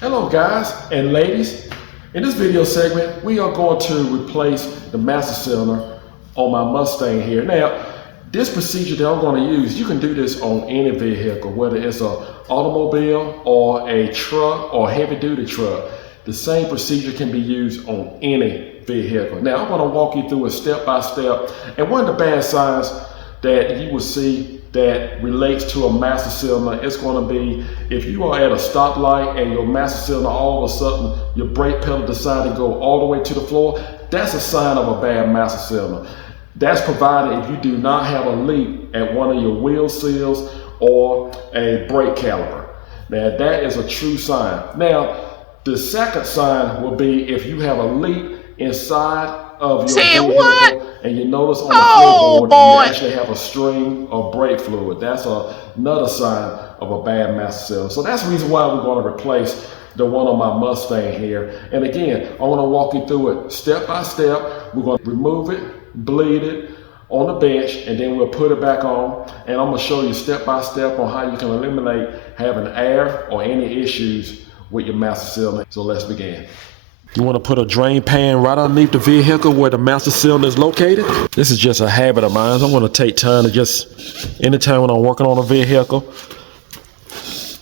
Hello guys and ladies. In this video segment, we are going to replace the master cylinder on my Mustang here. Now, this procedure that I'm going to use, you can do this on any vehicle, whether it's an automobile or a truck or heavy duty truck. The same procedure can be used on any vehicle. Now, I'm going to walk you through it step by step. And one of the bad signs that you will see that relates to a master cylinder, it's going to be if you are at a stoplight and your master cylinder all of a sudden your brake pedal decide to go all the way to the floor. That's a sign of a bad master cylinder. That's provided if you do not have a leak at one of your wheel seals or a brake caliper. Now that is a true sign. Now the second sign will be if you have a leak inside of your vehicle and you notice on the floorboard you actually have a stream of brake fluid. That's another sign of a bad master cylinder. So that's the reason why we're going to replace the one on my Mustang here. And again, I want to walk you through it step by step. We're going to remove it, bleed it on the bench, and then we'll put it back on. And I'm going to show you step by step on how you can eliminate having air or any issues with your master cylinder. So let's begin. You want to put a drain pan right underneath the vehicle where the master cylinder is located. This is just a habit of mine. I want to take time to just, anytime when I'm working on a vehicle,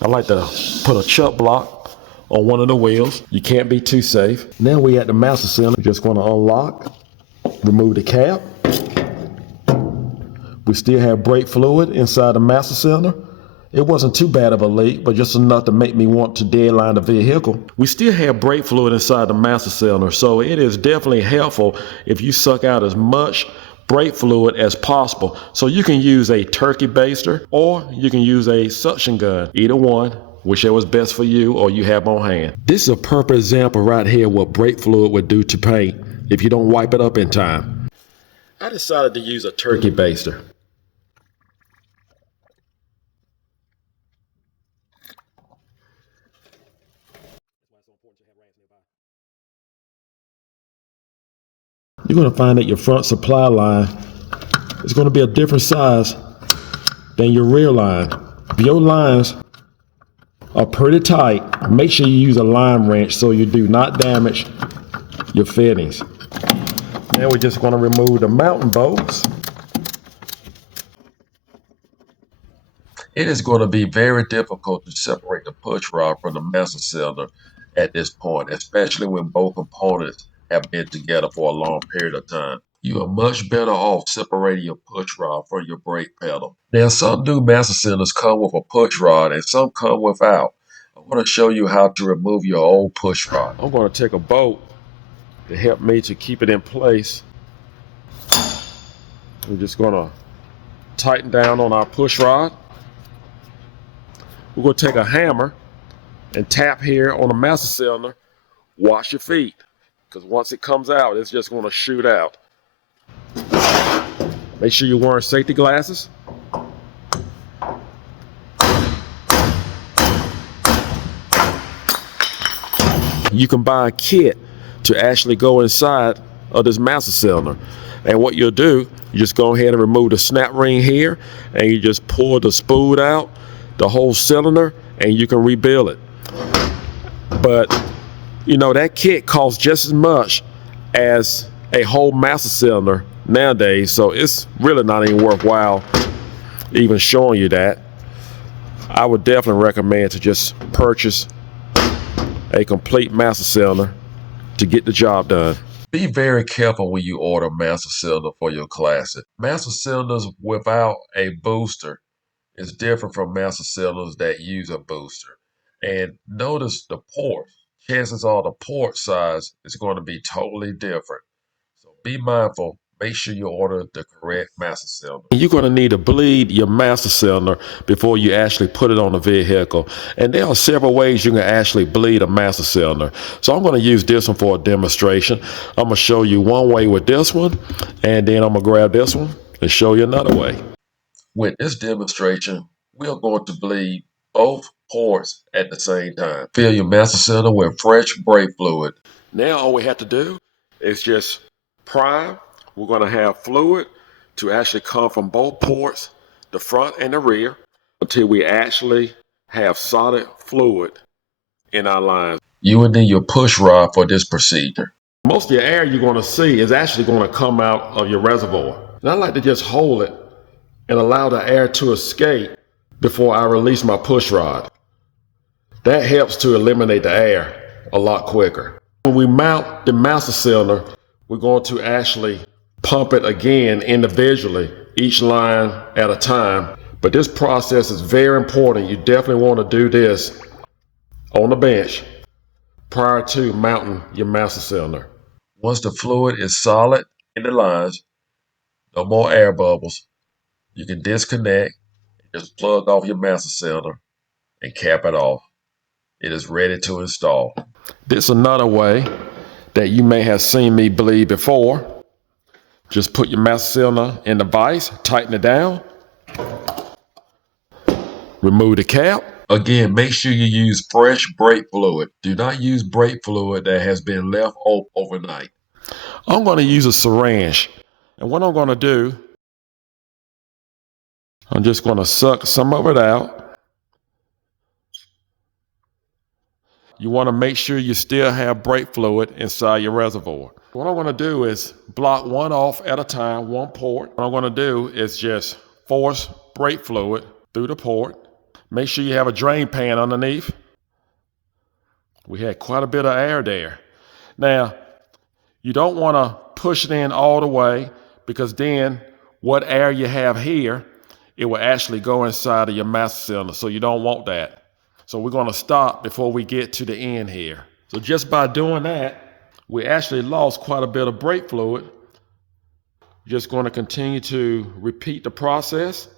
I like to put a chuck block on one of the wheels. You can't be too safe. Now we at the master cylinder. Just going to unlock, remove the cap. We still have brake fluid inside the master cylinder. It wasn't too bad of a leak, but just enough to make me want to deadline the vehicle. We still have brake fluid inside the master cylinder, so it is definitely helpful if you suck out as much brake fluid as possible. So you can use a turkey baster or you can use a suction gun, either one, whichever is best for you or you have on hand. This is a perfect example right here what brake fluid would do to paint if you don't wipe it up in time. I decided to use a turkey baster. You're going to find that your front supply line is going to be a different size than your rear line. If your lines are pretty tight, make sure you use a line wrench so you do not damage your fittings. Now we're just going to remove the mounting bolts. It is going to be very difficult to separate the push rod from the master cylinder at this point, especially when both components have been together for a long period of time. You are much better off separating your push rod from your brake pedal. Now, some new master cylinders come with a push rod and some come without. I'm going to show you how to remove your old push rod. I'm going to take a bolt to help me to keep it in place. We're just going to tighten down on our push rod. We're going to take a hammer and tap here on the master cylinder. Wash your feet, because once it comes out, it's just going to shoot out. Make sure you're wearing safety glasses. You can buy a kit to actually go inside of this master cylinder. And what you'll do, you just go ahead and remove the snap ring here, and you just pull the spool out, the whole cylinder, and you can rebuild it. But you know, that kit costs just as much as a whole master cylinder nowadays, so it's really not even worthwhile even showing you that. I would definitely recommend to just purchase a complete master cylinder to get the job done. Be very careful when you order master cylinder for your Classic. Master cylinders without a booster is different from master cylinders that use a booster. And notice the port. Chances are the port size is going to be totally different. So be mindful. Make sure you order the correct master cylinder. You're going to need to bleed your master cylinder before you actually put it on the vehicle. And there are several ways you can actually bleed a master cylinder. So I'm going to use this one for a demonstration. I'm going to show you one way with this one, and then I'm going to grab this one and show you another way. With this demonstration, we are going to bleed both ports at the same time. Fill your master cylinder with fresh brake fluid. Now all we have to do is just prime. We're going to have fluid to actually come from both ports, the front and the rear, until we actually have solid fluid in our lines. You will need your push rod for this procedure. Most of your air you're going to see is actually going to come out of your reservoir. And I like to just hold it and allow the air to escape before I release my push rod. That helps to eliminate the air a lot quicker. When we mount the master cylinder, we're going to actually pump it again individually, each line at a time. But this process is very important. You definitely want to do this on the bench prior to mounting your master cylinder. Once the fluid is solid in the lines, no more air bubbles, you can disconnect, just plug off your master cylinder and cap it off. It is ready to install. This is another way that you may have seen me bleed before. Just put your master cylinder in the vise, tighten it down, remove the cap. Again, make sure you use fresh brake fluid. Do not use brake fluid that has been left overnight. I'm going to use a syringe. And what I'm going to do, I'm just going to suck some of it out. You want to make sure you still have brake fluid inside your reservoir. What I'm going to do is block one off at a time, one port. What I'm going to do is just force brake fluid through the port. Make sure you have a drain pan underneath. We had quite a bit of air there. Now, you don't want to push it in all the way, because then what air you have here, it will actually go inside of your master cylinder. So you don't want that. So we're going to stop before we get to the end here. So just by doing that, we actually lost quite a bit of brake fluid. Just going to continue to repeat the process.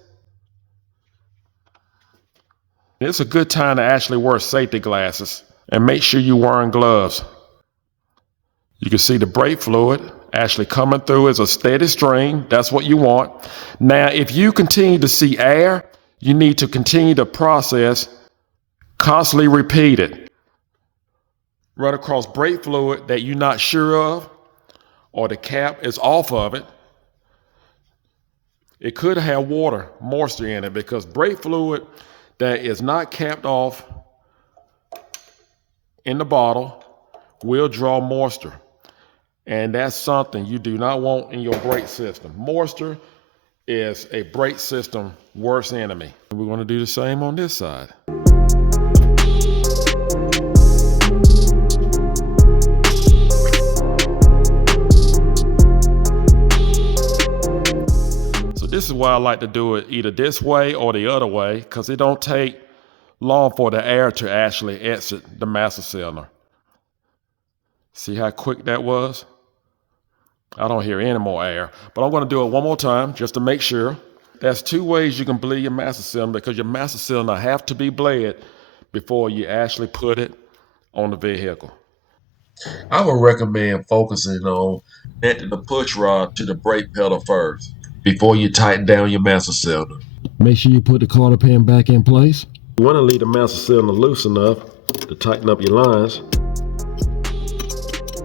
It's a good time to actually wear safety glasses and make sure you're wearing gloves. You can see the brake fluid actually coming through as a steady stream. That's what you want. Now, if you continue to see air, you need to continue the process. Constantly repeat it. Run across brake fluid that you're not sure of, or the cap is off of it. It could have water, moisture in it, because brake fluid that is not capped off in the bottle will draw moisture. And that's something you do not want in your brake system. Moisture is a brake system worst enemy. We're going to do the same on this side. This is why I like to do it either this way or the other way, because it don't take long for the air to actually exit the master cylinder. See how quick that was? I don't hear any more air, but I'm going to do it one more time just to make sure. That's two ways you can bleed your master cylinder, because your master cylinder have to be bled before you actually put it on the vehicle. I would recommend focusing on connecting the push rod to the brake pedal first before you tighten down your master cylinder. Make sure you put the quarter pin back in place. You want to leave the master cylinder loose enough to tighten up your lines.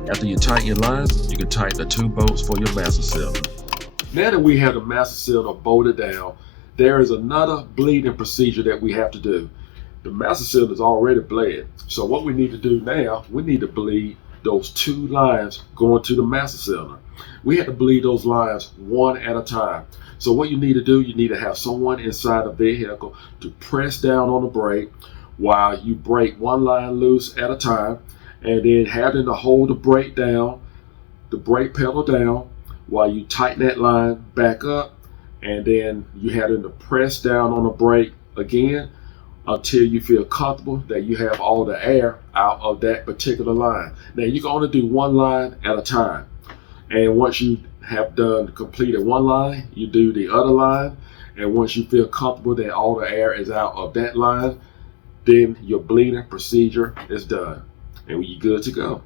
After you tighten your lines, you can tighten the two bolts for your master cylinder. Now that we have the master cylinder bolted down, there is another bleeding procedure that we have to do. The master cylinder is already bled. So what we need to do now, we need to bleed those two lines going to the master cylinder. We have to bleed those lines one at a time. So what you need to do, you need to have someone inside the vehicle to press down on the brake while you break one line loose at a time, and then having to hold the brake down, the brake pedal down, while you tighten that line back up, and then you having to press down on the brake again until you feel comfortable that you have all the air out of that particular line. Now you can only do one line at a time. And once you have completed one line, you do the other line. And once you feel comfortable that all the air is out of that line, then your bleeding procedure is done. And you're good to go.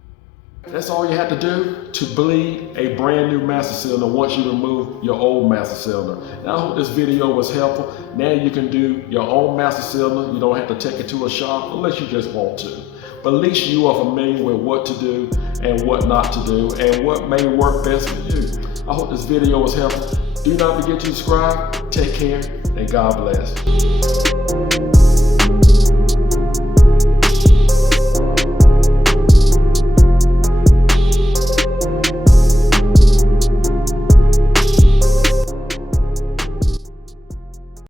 That's all you have to do to bleed a brand new master cylinder once you remove your old master cylinder. And I hope this video was helpful. Now you can do your own master cylinder. You don't have to take it to a shop unless you just want to. But at least you are familiar with what to do and what not to do and what may work best for you. I hope this video was helpful. Do not forget to subscribe. Take care and God bless.